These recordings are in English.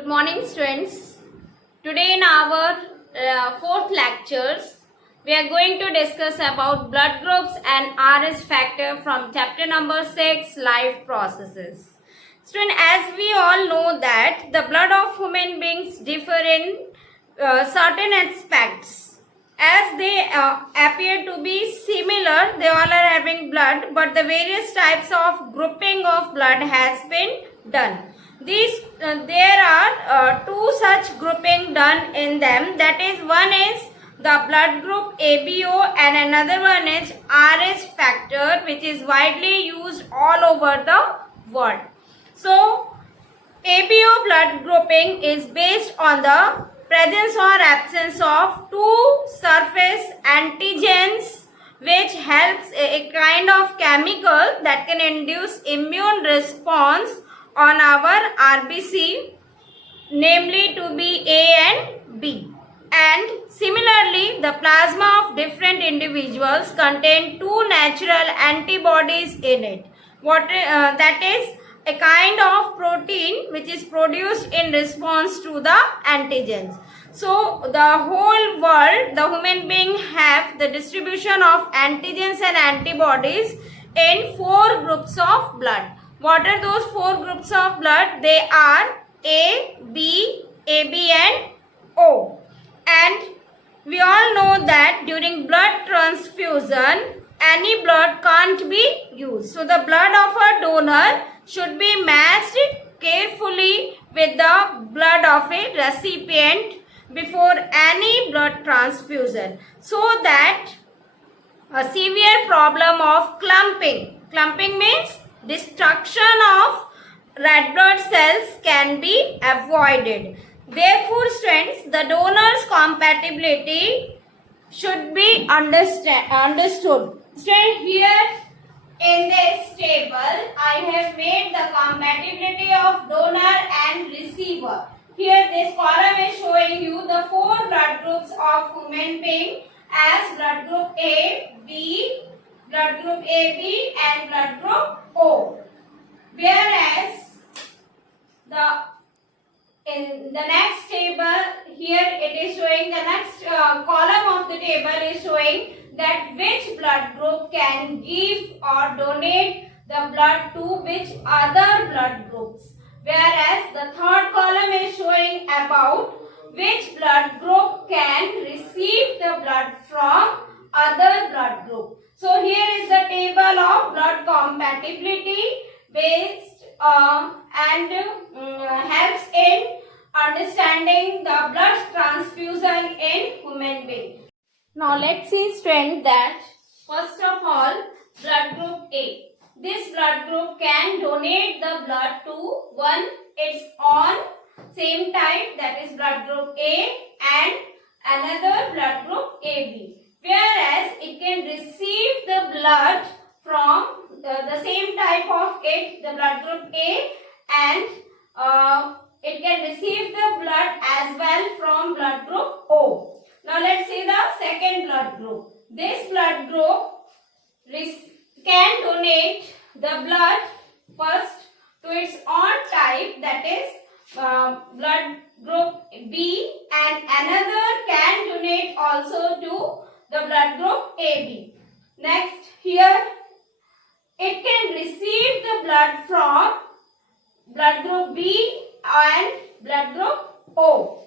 Good morning, students. Today in our fourth lectures, we are going to discuss about blood groups and RS factor from chapter number 6, life processes. Student, as we all know that the blood of human beings differ in certain aspects. As they appear to be similar, they all are having blood, but the various types of grouping of blood has been done. There are two such grouping done in them. That is, one is the blood group ABO and another one is RS factor, which is widely used all over the world. So, ABO blood grouping is based on the presence or absence of two surface antigens, which helps a kind of chemical that can induce immune response on our RBC, namely to be A and B. And similarly, the plasma of different individuals contain two natural antibodies in it. That is a kind of protein which is produced in response to the antigens. So the whole world, the human being have the distribution of antigens and antibodies in four groups of blood. What are those four groups of blood? They are A, B, AB and O. And we all know that during blood transfusion, any blood can't be used. So the blood of a donor should be matched carefully with the blood of a recipient before any blood transfusion, so that a severe problem of clumping means destruction of red blood cells can be avoided. Therefore, students, the donor's compatibility should be understood. Students, here in this table, I have made the compatibility of donor and receiver. Here, this column is showing you the four blood groups of human being as blood group A, B, blood group AB and blood group O. Whereas in the next table, here it is showing the next column of the table is showing that which blood group can give or donate the blood to which other blood groups. Whereas the third column is showing about which blood group can receive the blood from other blood group. So here is the table of blood compatibility based and helps in understanding the blood transfusion in human being. Now let's see, student, that first of all, blood group A. This blood group can donate the blood to one its own same type, that is blood group A, and another blood group AB. Whereas it can receive the blood from the same type of it, the blood group A, and it can receive the blood as well from blood group O. Now let's see the second blood group. This blood group can donate the blood first to its own type, that is blood group B, and another can donate also to the blood group AB. Next, here it can receive the blood from blood group B and blood group O.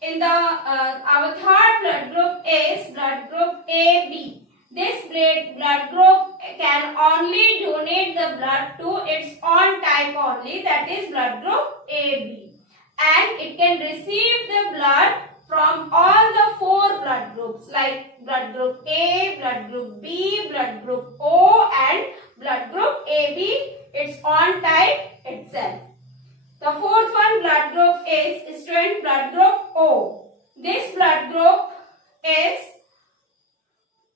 In the our third blood group is blood group AB. This blood group can only donate the blood to its own type only, that is blood group AB, and it can receive the blood from all the four blood groups like blood group A, blood group B, blood group O and blood group AB, its own type itself. The fourth one blood group is student blood group O. This blood group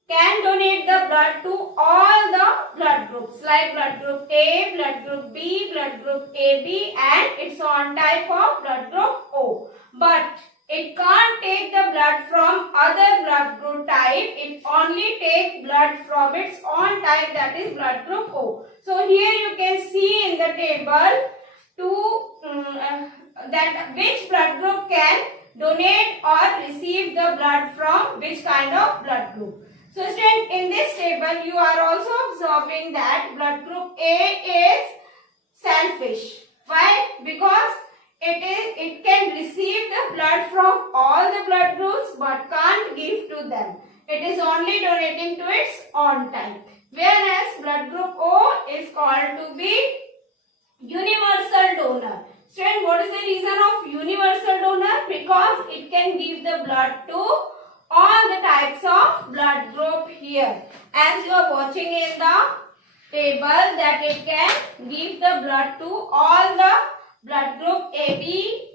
can donate the blood to all the blood groups like blood group A, blood group B, blood group AB and its own type of blood group O. But it can't take the blood from other blood group type. It only takes blood from its own type, that is blood group O. So here you can see in the table two that which blood group can donate or receive the blood from which kind of blood group. So student, in this table you are also observing that blood group A is selfish. Why? Because it can receive the blood from all the blood groups but can't give to them. It is only donating to its own type. Whereas blood group O is called to be universal donor. Student, what is the reason of universal donor? Because it can give the blood to all the types of blood group here. As you are watching in the table, that it can give the blood to all the blood group AB,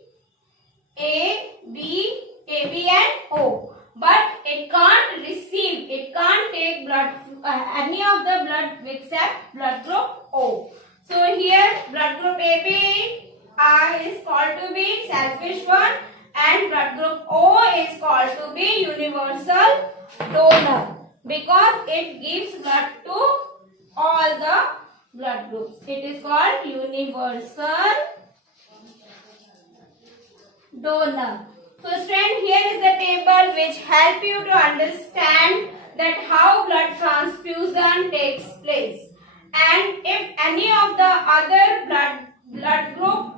A, B, AB and O. But it can't receive, it can't take blood, any of the blood except blood group O. So here blood group AB is called to be selfish one and blood group O is called to be universal donor because it gives blood to all the blood groups. It is called universal donor. So student, here is the table which help you to understand that how blood transfusion takes place, and if any of the other blood group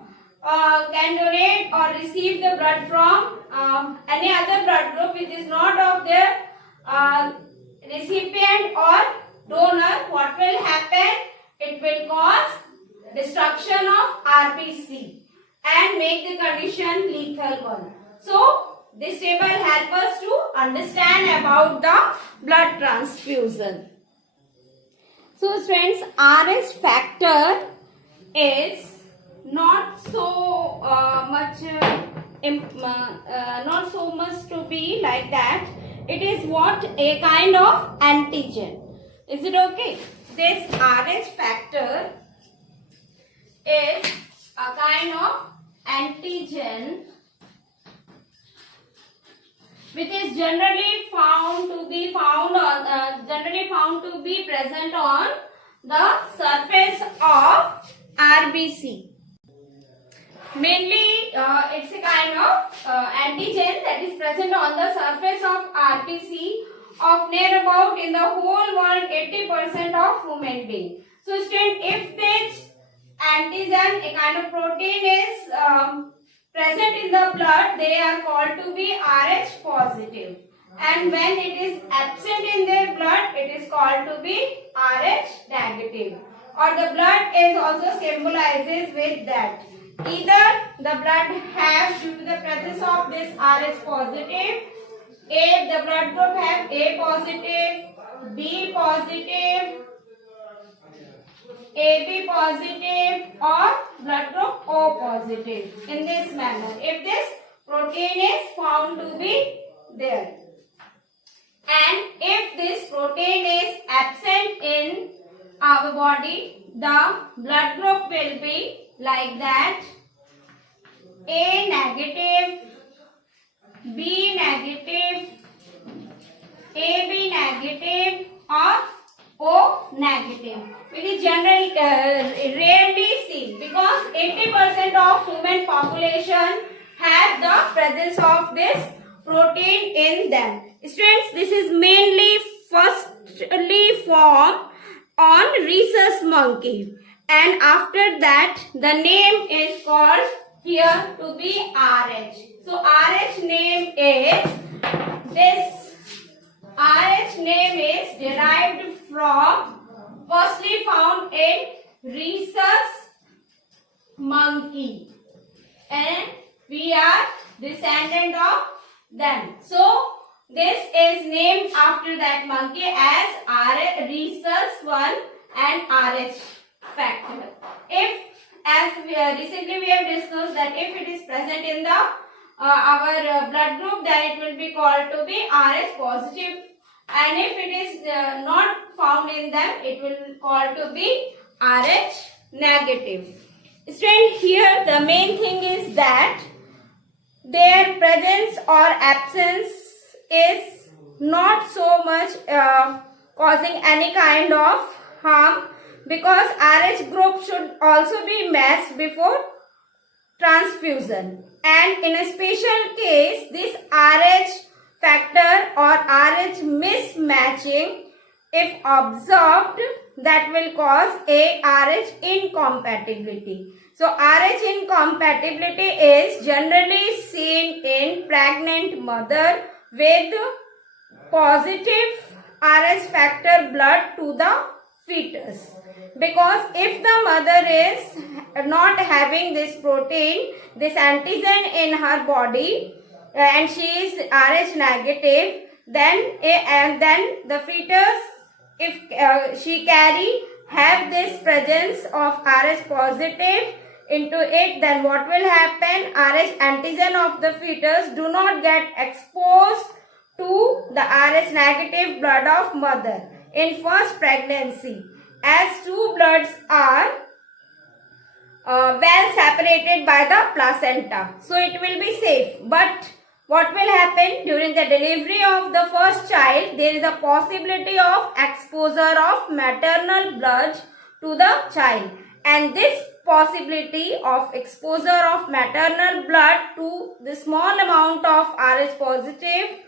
can donate or receive the blood from any other blood group which is not of their recipient or donor, what will happen? It will cause destruction of RBC and make the condition lethal one. So this table helps us to understand about the blood transfusion. So friends, RH factor is not so much to be like that. It is what a kind of antigen. Is it okay? This RH factor is a kind of antigen which is generally found to be present on the surface of RBC. Mainly, it's a kind of antigen that is present on the surface of RBC of near about in the whole world 80% of human beings. So, student, if this antigen, a kind of protein, is present in the blood, they are called to be RH positive. And when it is absent in their blood, it is called to be RH negative. Or the blood is also symbolizes with that. Either the blood has, due to the presence of this RH positive, the blood group have A positive, B positive, AB positive or blood group O positive in this manner. If this protein is found to be there. And if this protein is absent in our body, the blood group will be like that: A negative, B negative, AB negative or O negative. It is generally rarely seen because 80% of human population have the presence of this protein in them. Students, this is mainly firstly formed on rhesus monkey, and after that the name is called here to be RH. So RH name is derived from firstly found in rhesus monkey, and we are descendant of them. So this is named after that monkey as rhesus 1 and RH factor. If, as recently we have discussed, that if it is present in the our blood group, then it will be called to be RH positive, and if it is not found in them, it will called to be RH negative. Student, here the main thing is that their presence or absence is not so much causing any kind of harm, because RH group should also be matched before transfusion. And in a special case, this RH factor or RH mismatching, if observed, that will cause a RH incompatibility. So RH incompatibility is generally seen in pregnant mother with positive RH factor blood to the fetus, because if the mother is not having this protein, this antigen in her body, and she is RH negative, then the fetus, if she have this presence of RH positive into it, then what will happen? RH antigen of the fetus do not get exposed to the RH negative blood of mother in first pregnancy, as two bloods are well separated by the placenta, so it will be safe. But what will happen during the delivery of the first child? There is a possibility of exposure of maternal blood to the child, and this possibility of exposure of maternal blood to the small amount of RH positive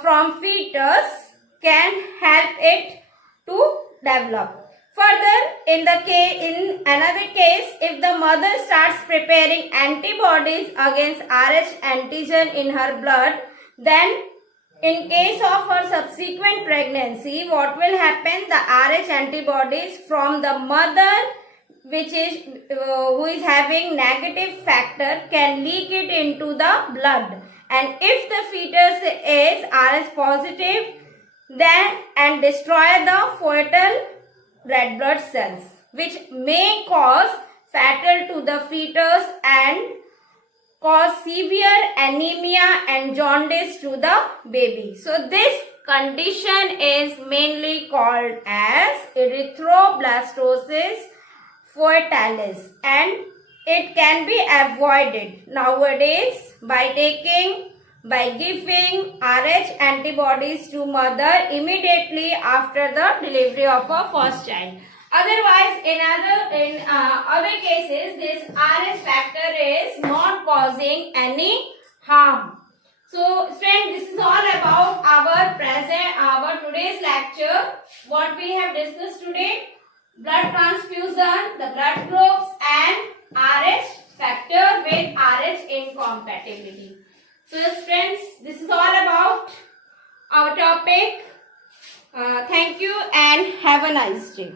from fetus can help it to develop. Further, in another case, if the mother starts preparing antibodies against RH antigen in her blood, then in case of her subsequent pregnancy, what will happen? The RH antibodies from the mother, which is who is having negative factor, can leak it into the blood, and if the fetus is RH positive, then and destroy the fetal red blood cells, which may cause fatal to the fetus and cause severe anemia and jaundice to the baby. So this condition is mainly called as erythroblastosis fetalis, and it can be avoided nowadays by giving RH antibodies to mother immediately after the delivery of a first child. Otherwise, in other cases, this RH factor is not causing any harm. So, friends, this is all about our today's lecture. What we have discussed today: blood transfusion, the blood groups, and RH factor with RH incompatibility. So yes, friends, this is all about our topic. Thank you and have a nice day.